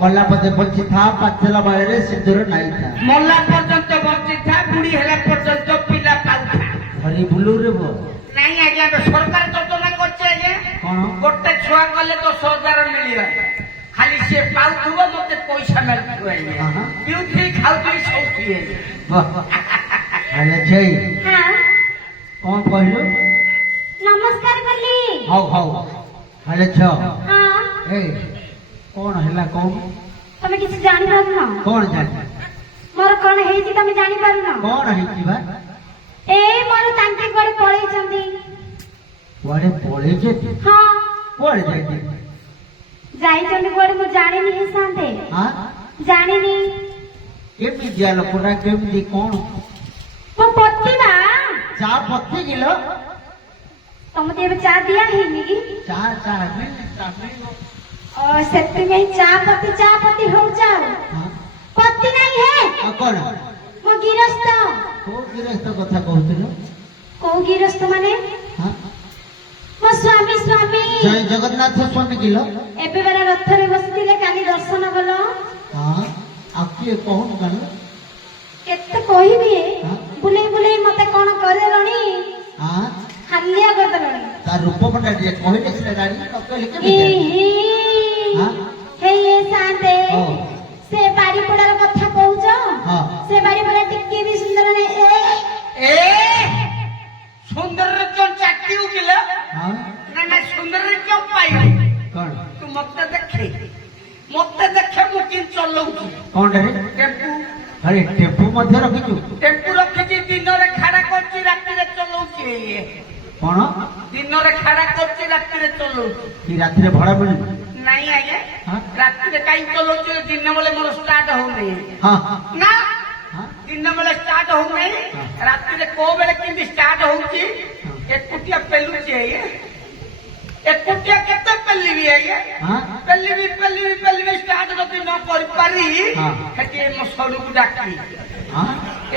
कला पदे बची था पाचला बाळे सिंदूर नहीं था मल्ला पर्यंत बची था बुढ़ी हेला पर्यंत पिला पाउथा हरी बुलू रे बो नहीं आज्ञा सरकार योजना करছে आज्ञा कौन गोटे छुआ गले तो 10,000 मिलियो खाली से पाउथुबो मते पैसा मिलथु आज्ञा पिउथी खाउथी सौथी अरे जय हाँ कौन कहलो नमस्कार कली हाउ हाउ अरे छ हाँ ए कौन हैला कौन तमे किसी जानी पारुना कौन जाने मोर कोन हेची तमे जानी पारुना कौन है की बा ए मोर तांके गड़े पळै चंदी वाडे पळे जे हाँ कोड जाते जाई चंदी गड़े मु जाने नहीं सांते हां जाने नहीं केमी दियालो पूरा केमी दी कौन वो पत्ती बा चा पत्ती किलो तुम देव चा दिया है नी चा चा में और सेत्ती में चा पत्ती हो जाओ हां पत्ती नहीं है कौन मो गिरस्त को गिरस्त कथा कहतलो को गिरस्त माने हां मो स्वामी जय जगन्नाथ स्वामी किलो एबे बेला रथ रे बसतिले काली दर्शन गलो हां आके कहून कन केते कहबी हाँ? बुले मते कोन करे रणी हां हल्लिया कर दलणी ता रूप पटा जे कहले से गाड़ी न कहले के ई भी हां हे ये शांते ओ से बाड़ी पड़ार कथा कहउछ हां से बाड़ी पड़ा टिक्की भी सुंदर ने ए सुंदर जो चाटी उकिला हां ना सुंदर जो पाई कौन तू मते देखे मुकिन चलौची कौन रे टेम्पू अरे टेम्पू मध्य रखिछु टेम्पू रखिची दिन रे खड़ा करची राती रे चलौची कौन दिन रे खड़ा करची राती रे चलौची की रात्रि भड़ा मिल नहीं आगे हाँ? राती रे काई चलौची दिन बेले मोर स्टार्ट हो नहीं हां ना हां दिन बेले स्टार्ट हो नहीं राती रे को बेले किंदी स्टार्ट होची एक कुटिया पेलुची है एक कुटिया केते पेली भी है ये हां पेली भी स्टार्ट करती न कर पारी हाँ। हेती मो सडू को डाकी हां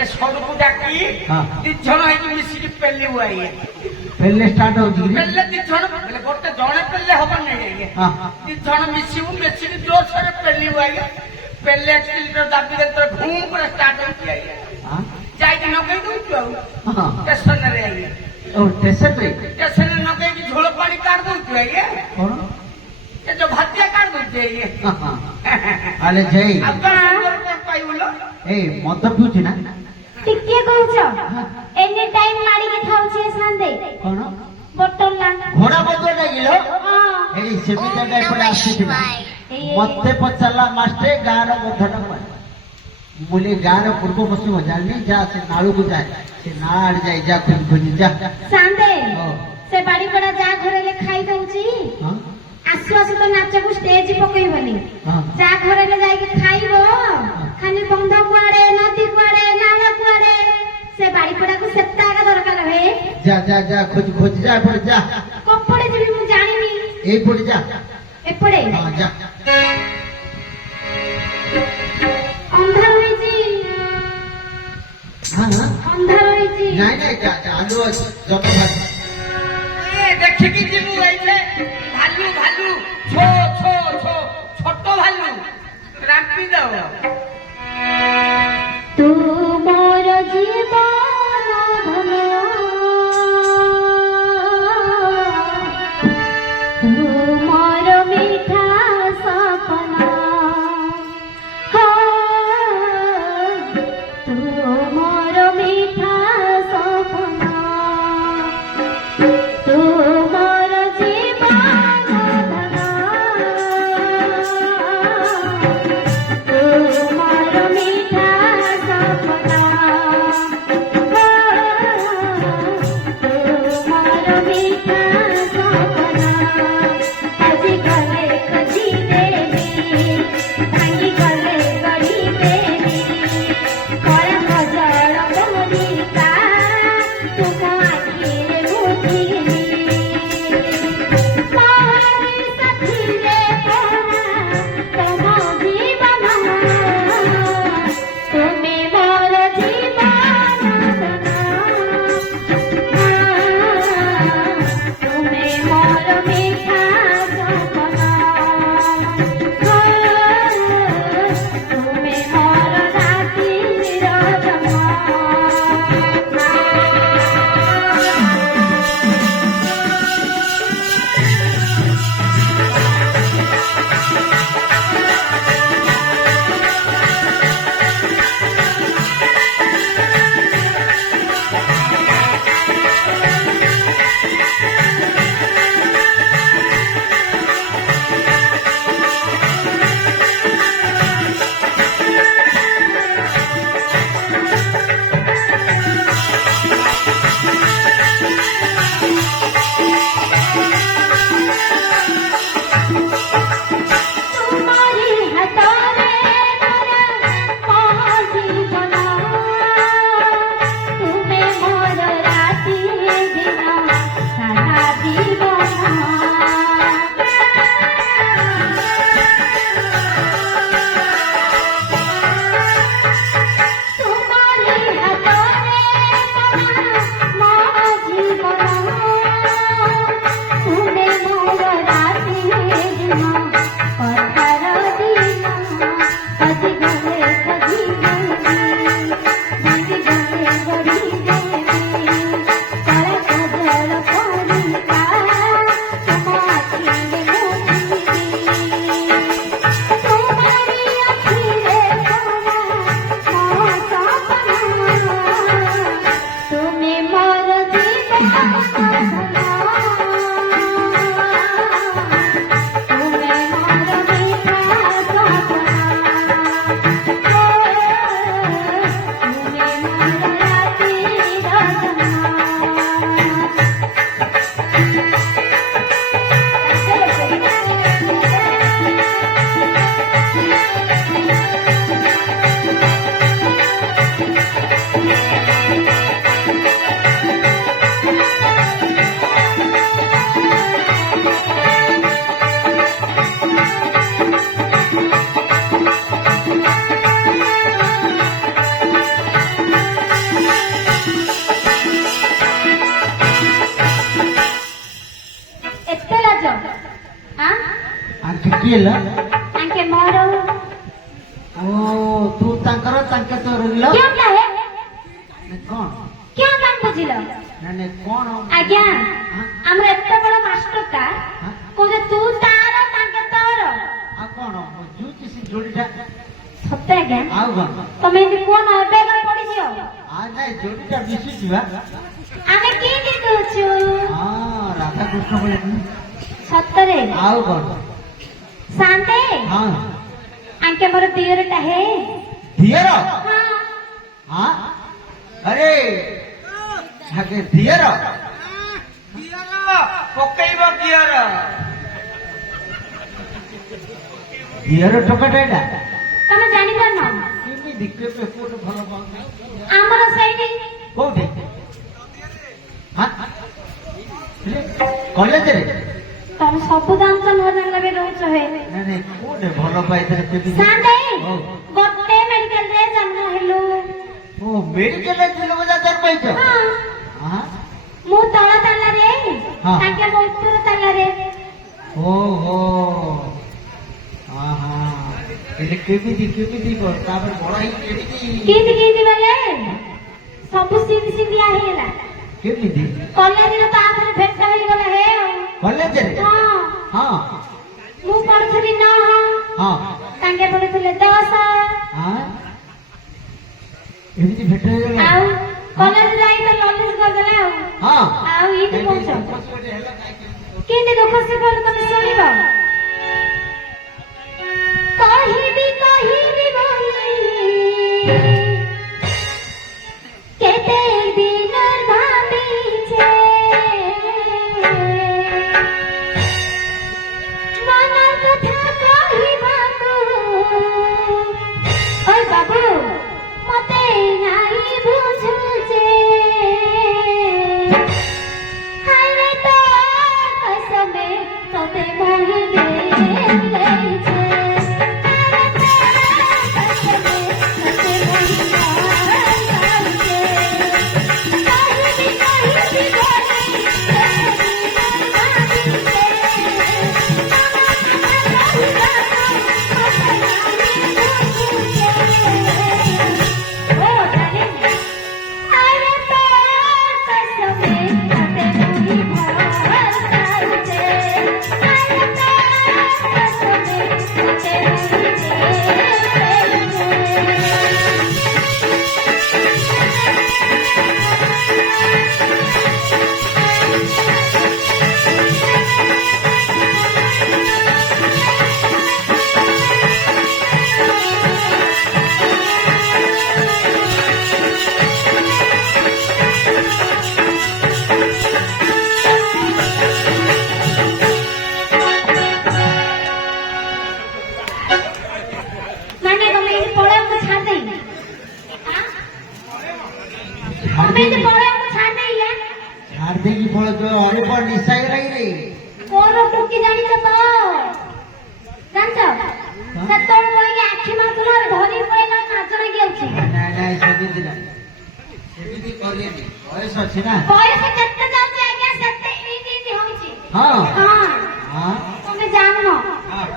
ए सडू को डाकी हाँ। ती जण है कि मिसी की पेली हुआ है पहले स्टार्ट हो जी पेले ती जण बोले गोटे जणे पेले होबा नहीं है हां ती जण मिसी वो मिसी की जोर से पेली हुआ है पेले एक्सीलरेटर दाबी दे तो घूम कर स्टार्ट हो गया है हां जाई कि न कहि दउ छु हां स्टेशन रे आई ओ स्टेशन पे स्टेशन रे न कहि कि झोल पानी काट दउ छु ये कौन ये जो भातिया काट दउ छु ये हां अरे जय अब तो पाई बोलो ए मत पिउछि ना टिक्की कहउछ एनी टाइम मारी के थाउ छे सांते कौन बोतल ला घोड़ा बदल लागिलो हां ए सेमिता टाइप पड़ा आसीथिला मते पचला मास्टर गार बधन मुले गार पूर्व पश्चिम जानी जा से नाळू को जाए से नाळ जाए जा खुद जा सांते ओ से बाड़ी पड़ा जा घरे ले खाई दउची हां आसु आसु तो नाच को स्टेज पकईबनी हां जा घरे ले जाई के खाइबो खाली बंध कुआड़े नदी कुआड़े नाला कुआड़े से बाड़ी पड़ा को सेत्ता का दरकार है जा जा जा खोज जा पड़ जा कपड़े जे मु जानिनी ए पड़ जा एपड़े हां जा अंधार होईची हां हां अंधार होईची नहीं जा आलो जब ए देखि कि जिमु आइले भालू छो छो छो छोटो भालू रापी जाओ तू मोर जीवन धनिया तू मोर मीठा सपना तू मोर मीठा सपना तू मोर जीवन धनिया तू मोर मीठा सपना एते लाज हां आंके किएला आंके मोर ओ तू तांकर तांके तो रहिलो क्यों है कोन क्यों नाम बुझिलो नाने कोन आज्ञा हमरा एते बड़ मास्टर का को जे तू तार तांके तोर आ कोन जू किसी जोड़ीटा सत्य आज्ञा आउ कोन तमे भी कोन अबे का पड़ी जियो आ नाही जोड़ीटा मिसी जीवा आमे की दितुछु हां राधा कृष्ण बोले सत्तरे आउ कोन शांते हां आंके मोर दियरटा है दियर हां हां अरे हागे दियर ପକେଇବ କିଅର ଦିଅର ଟୋକାଟା ଏଟା ତମେ ଜାଣି ପାରୁନ କେମିତି କେବେ କୋଉଠି ଭଲ ପାଉନି ଆମର ସେଇଠି କୋଉଠି ହଁ କଲେଜରେ ତମେ ସବୁ ଜାଣିଛ ନ ଜାଣିଲା ବି ରହୁଛ ହେ ନାଇଁ ନାଇଁ କୋଉଠି ଭଲ ପାଇଥିଲେ କେମିତି ସାଣ୍ଡେ ହଉ। ଗୋଟେ ମେଡିକାଲରେ ଜନ୍ମ ହେଲୁ ଓ ମେଡିକାଲରେ ଥିଲ ବୋଧେ ତାର ପାଇଛ ହଁ ହଁ ମୁଁ ତଳ ତାଲାରେ ହଁ। ତାଙ୍କେ ମୋ ଉପର ତାଲାରେ ଓହୋ ଆହା ହେଲେ କେମିତି କର ତାପରେ ବଡ ହେଇ କେମିତି କିନ୍ତି ବେଲେ ସବୁ ସିଙ୍ଗିଲା ହେଇଗଲା କେମିତି କଲେଜରେ ତାପରେ ଭେଟ ହେଇଗଲା ହେ କଲେଜରେ ହଁ ହଁ ମୁଁ ପଢୁଥିଲି 9 ହଁ ତାଙ୍କେ ପଢୁଥିଲେ 10 ହଁ ଏମିତି ଭେଟ ହେଇଗଲା ଆଉ କଲେଜ ଯାଇ ତ ଲଲିସ କରିଦେଲା ହଁ ଆଉ ଏଇଠି କହୁଛ କେମିତି ଦୁଃଖ ସେ କଣ ତମେ ଶୁଣିବ କହିବି ବୋଲି କେତେ ଦିନ ଭାବିଛେ ମନ କଥା କହିବାକୁ ଓଇ ବାବୁ ମତେ ନାହିଁ ବୁଝୁଛେ ହାରେ ତ कसमे तोते मोहि देइछे छाड़ देगी पड़े तो और पर निशाई रही रे कोन टुकी जानी तो जानछ सत्तर कोई आखी मासुना धरी पड़े ना नाचना गेउछि ना ना सदी दिला सेबिदी करियनी बयस अछि ना बयस केते जाउछि आज्ञा सेते इनी होछि हां हां हां तमे जाननो हां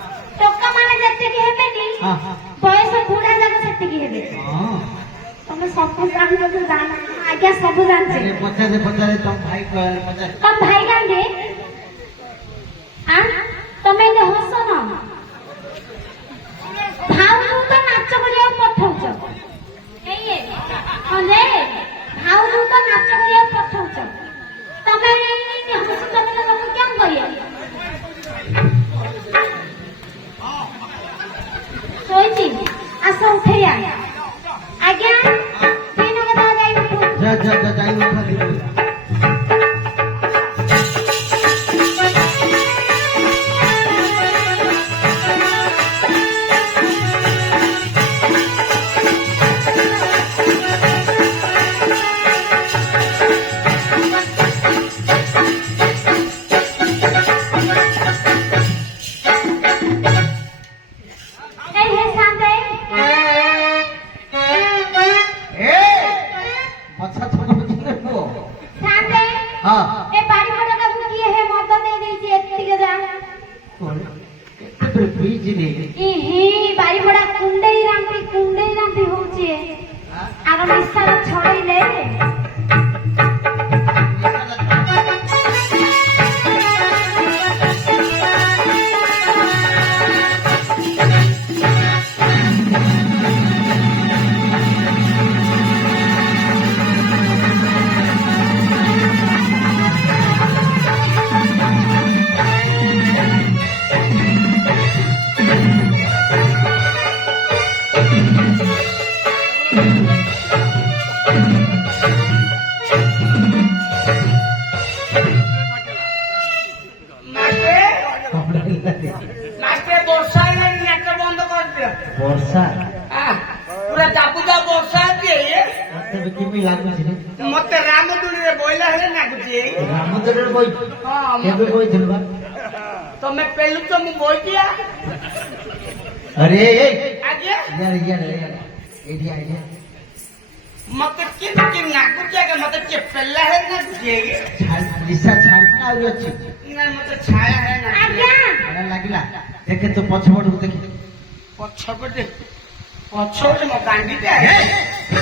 टोका माने जत्ते की हेबेनी हां बयस बुढ़ा जाक सेते की हेबे हां तमे सब जानो तो जान आज्ञा सब जानछे पचारे तुम भाई कहले पचारे तुम भाई गांगे हां तमे ने हसो ना भाऊ तो नाच करिया पठौछ एये हां रे भाऊ तो नाच करिया पठौछ ହଁ ଏ ବାରିପଟାକୁ କିଏ ହେ ମଦ ଦେଇ ଦେଇଛି ଏତିକି ଯା କେତେ ପିଇଛି ରେ ଇହି ବାରିପଡ଼ା କୁଣ୍ଡେଇ ରାମ୍ପି ହଉଛି ଆର ନିଶାର ଛଡେଇଲେ ମାଷ୍ଟ୍ରେ ବର୍ଷା ହେଲାଣି ନେଟ ବନ୍ଦ କରିଦିଅ। ବର୍ଷା ପୁରା ଦାବୁଦା ବର୍ଷା ଅଛି ତତେ କେମିତି ଲାଗୁଛି ରେ ମତେ ରାମଦୁଳିରେ ବୋଇଲା ହେଲେ ଲାଗୁଛି। ରାମଦୁଳିରେ ବଇ ହଁ କେବେ ବଇଥିଲୁ ବା ତମେ ପେଲୁଛ ମୁଁ ବୋଇଦିଆ ଆରେ ଆଜ୍ଞା ଏଇଠି ଆଇଡିଆ ମତେ କେମିତି ଲାଗୁଛି ଆଜ୍ଞା ମତେ କିଏ ପେଲା ହେଲେ ଲାଗୁଛି ନିଶା ଛାଡିଛି ନା ଆହୁରି ଅଛି ନା ମତେ ଛାୟା ହେଲେ ଆଜ୍ଞା ବଢିଆ ଲାଗିଲା ଦେଖେ ତୁ ପଛପଟକୁ ଦେଖେ ପଛପଟେ ମୋ ଗାଣ୍ଡିଟା ତୋ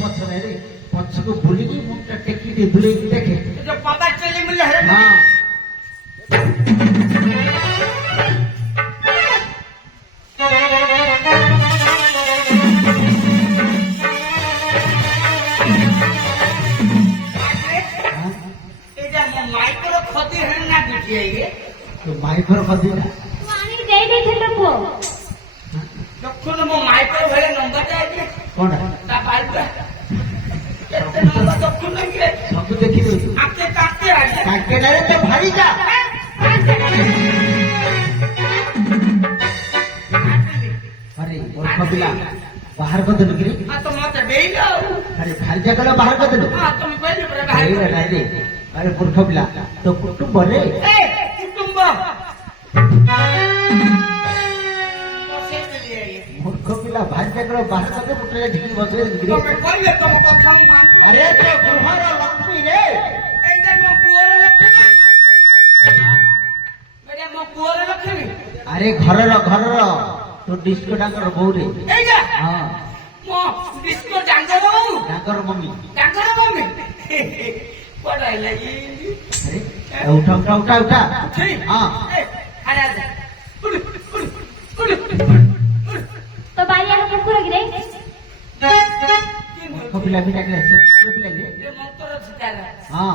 ପଛରେ ରେ ପଛକୁ ବୁଲିକି ମୁଣ୍ଡଟା ଟେକି ଟିକେ ଦୂରେଇକି ଦେଖେ ଯୋଉ ପଦା ଚେଲି ମିଳିଲେ ହେଲେ ହଁ ଏଇଟା ମୋ ମାଇକର ଖଦି ହେଲେ ଲାଗୁଛି ଆଜ୍ଞା ତୁ ମାଇକର ଖଦିଲା ତୁ ଆଣିକି ଦେଇ ଦେଇଥିଲୁ ପୁଅ ଦେଖୁନ ମୋ ମାଇକର ଭଳିଆ ନମ୍ବରଟା ଆଜ୍ଞା କଣଟା ତା ବାଇକଟା କେତେ ନମ୍ବର ଦେଖୁନ ଆଜ୍ଞା ସବୁ ଦେଖିଦଉଛୁ ଆକେ କାଟେ ଆଜ୍ଞା କାକେଟାରେ ତ ଭାରି ଯା ଆରେ ମୂର୍ଖ ପିଲା ବାହାର କରିଦେଲୁ କିରେ ତ ମତେ ଦେଇଲ ଆରେ ଖାଲି ଜାଗାରେ ବାହାର କରିଦେଲୁ ତମେ କହିଲେ ପୁରା ବାହାର ଏଇଟା ନାଇଁ ରେ ଆରେ ମୂର୍ଖ ପିଲା ତୋ କୁଟୁମ୍ବରେ କୁଟୁମ୍ବ ବସେଇଦେଲି ଆଜ୍ଞା ମୂର୍ଖ ପିଲା ଭାରି ଜାଗାରେ ବାହାର କରିଦେ ମୁଠରେ ଢିକି ବସେଇ କିରେ ତମେ କହିଲେ ତମ କଥା ମୁଁ ମାନୁଛି ଆରେ ତୋ ଗୃହର ଲକ୍ଷ୍ମୀ ରେ ଏଇଟା ମୋ ପୁଅର ଲକ୍ଷ୍ମୀ ଏଇଟା ମୋ ପୁଅର ଲକ୍ଷ୍ମୀ ଆରେ ଘରର ତୋ ଡିସ୍କୋ ତାଙ୍କର ବୋଉରେ ଏଇଟା ହଁ ମୋ ଡିସ୍କୋ ଡାଙ୍ଗର ବୋଉ ତାଙ୍କର ମମ୍ମି ଡାଙ୍ଗର ମମ୍ମି ପଢାଇ ଲାଗି ଆରେ ଉଠା ହଁ ତ ବାରିଆର କୁକୁର କିରେ ମୂର୍ଖ ପିଲା ବି ଡାକିଲେ ସେ କୁକୁର ପିଲା କି ମନ୍ତର ଚିତାର ହଁ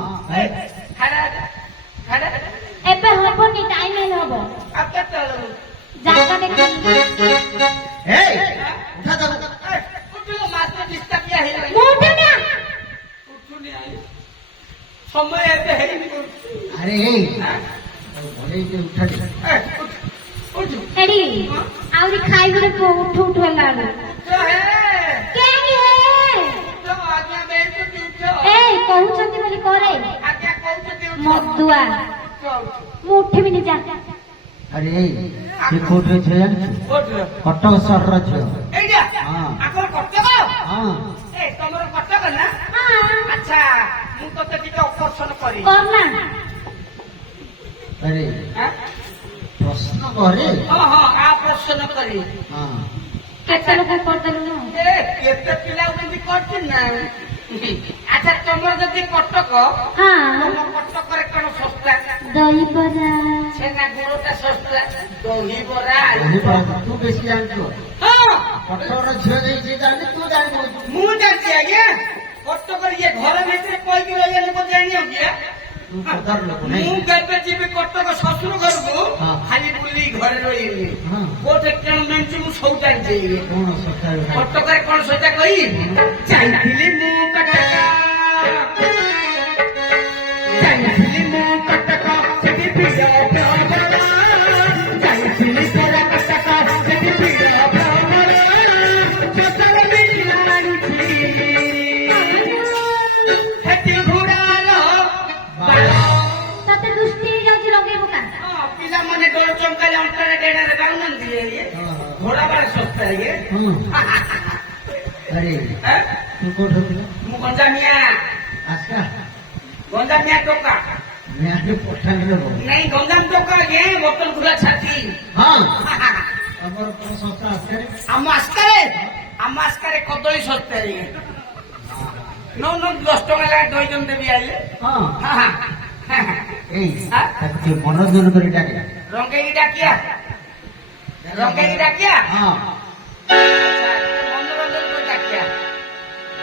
ଏବେ ହବନି ଟାଇମ ହେଲେ ହବ ଆଉ କେତେବେଳେ ଜାଗା ଦେଖି ଏଇ ଉଠା ତାକୁ ଉଠିଲ ମାତ୍ର ଡିସ୍ଟାର୍ବିଆ ହେଇଗଲା ମୁଁ ଉଠୁନି ଉଠୁନି ସମୟ ଏବେ ହେଇନି ଆରେ ଏଇ ଭଲେଇ ଉଠା ଦେ ଉଠୁ ଏଡି ଆହୁରି ଖାଇବରେ ଉଠୁ ହେଲା କେହି ଏଇ କହୁଛନ୍ତି ବୋଲି କରେ ମଦୁଆ ମୁଁ ଉଠିବିନି ଯା ଆରେ ଏଇ ସେ କୋଉଠି ଝିଅ ଜାଣିଛୁ କଟକ ସହରର ଝିଅ ହଁ ହଁ ତମର କଟକ ନା ଆଚ୍ଛା ମୁଁ ତତେ ଟିକେ ଅପର୍ସନ କରି କରନା ଆରେ ପ୍ରଶ୍ନ କରେ ହଁ ଆ ପ୍ରଶ୍ନ କରି ହଁ କେତେ ଲୋକ କରିଦେଲୁ କେତେ ପିଲା ଯେମିତି କରୁଛି ନା ଆଚ୍ଛା ତମର ଯଦି କଟକ ହଁ ତମ କଟକରେ କଣ ଶସ୍ତା ଦହିବରା ଛେନା ଗୁଡଟା ଶସ୍ତା ଦହିବରା ତୁ ବେଶୀ ଜାଣିଛୁ ହଁ କଟକର ଝିଅ ଯାଇଛି ଜାଣି ତୁ ଜାଣିବୁ ମୁଁ ଜାଣିଛି ଆଜ୍ଞା କଟକରେ ଇଏ ଘର ଭିତରେ କହିକି ରହିବା ଲୋକ ଜାଣିବାକୁ ତୁ ପଦାର ଲୋକ ନାଇଁ ମୁଁ କେବେ ଯିବି କଟକ ଶ୍ୱଶୁର ଘରକୁ ହଁ। ଖାଲି ବୁଲି ଘରେ ରହିବି ହଁ। କୋଉଠି କେଣ ମିଳୁଛି ମୁଁ ସବୁ ଜାଣିଛି କଣ ସକାଳୁ କଟକରେ କଣ ସେଇଟା କହିବି ଯାଇଥିଲି ମୁଁ କଟକ ସେଠି ଭିଡ଼ ଯାଇଥିଲି ପରା କଟକ ସେଠି ଭିଡ଼ ସେଠି ଘୋଡ଼ାର ତତେ ଦୃଷ୍ଟି ଯାଉଛି ଲଗେଇ ପକା ପିଲାମାନେ ଡୋର ଚମକାଲେ ଅଣ୍ଟାରେ ଡେଣାରେ ବାଉନାହାନ୍ତି ଘୋଡ଼ା ବାର ଶସ୍ତା ଇଏ ଆରେ ତୁ କୋଉଠି ଥିଲୁ ମୁଁ ଗଞ୍ଜାମିଆ ଆସ୍କା ଗଞ୍ଜାମିଆ ଟୋକା ନିହାତି ପଠାଣିରେ ବହୁ ନାଇଁ ଗଞ୍ଜାମ ଟୋକା ଇଏ ବୋତଲ ଖୁଲା ଛାତି ହଁ ଆମର କୋଉ ସଂସ୍ଥା ଆସେ ଆମ ଆସ୍କାରେ କଦଳୀ ଶସ୍ତା ଇଏ ନଉ 10 ଟଙ୍କା ଲେଖା ଡଜନ ଦେବି ଆଇଲେ ହଁ ହଁ ହଁ ଏଇ হ্যাঁ? ତାକୁ ଟିକେ ମନୋରଞ୍ଜନ କରି ଡାକେ ରଙ୍ଗେଇ ଡାକିଆ ହଁ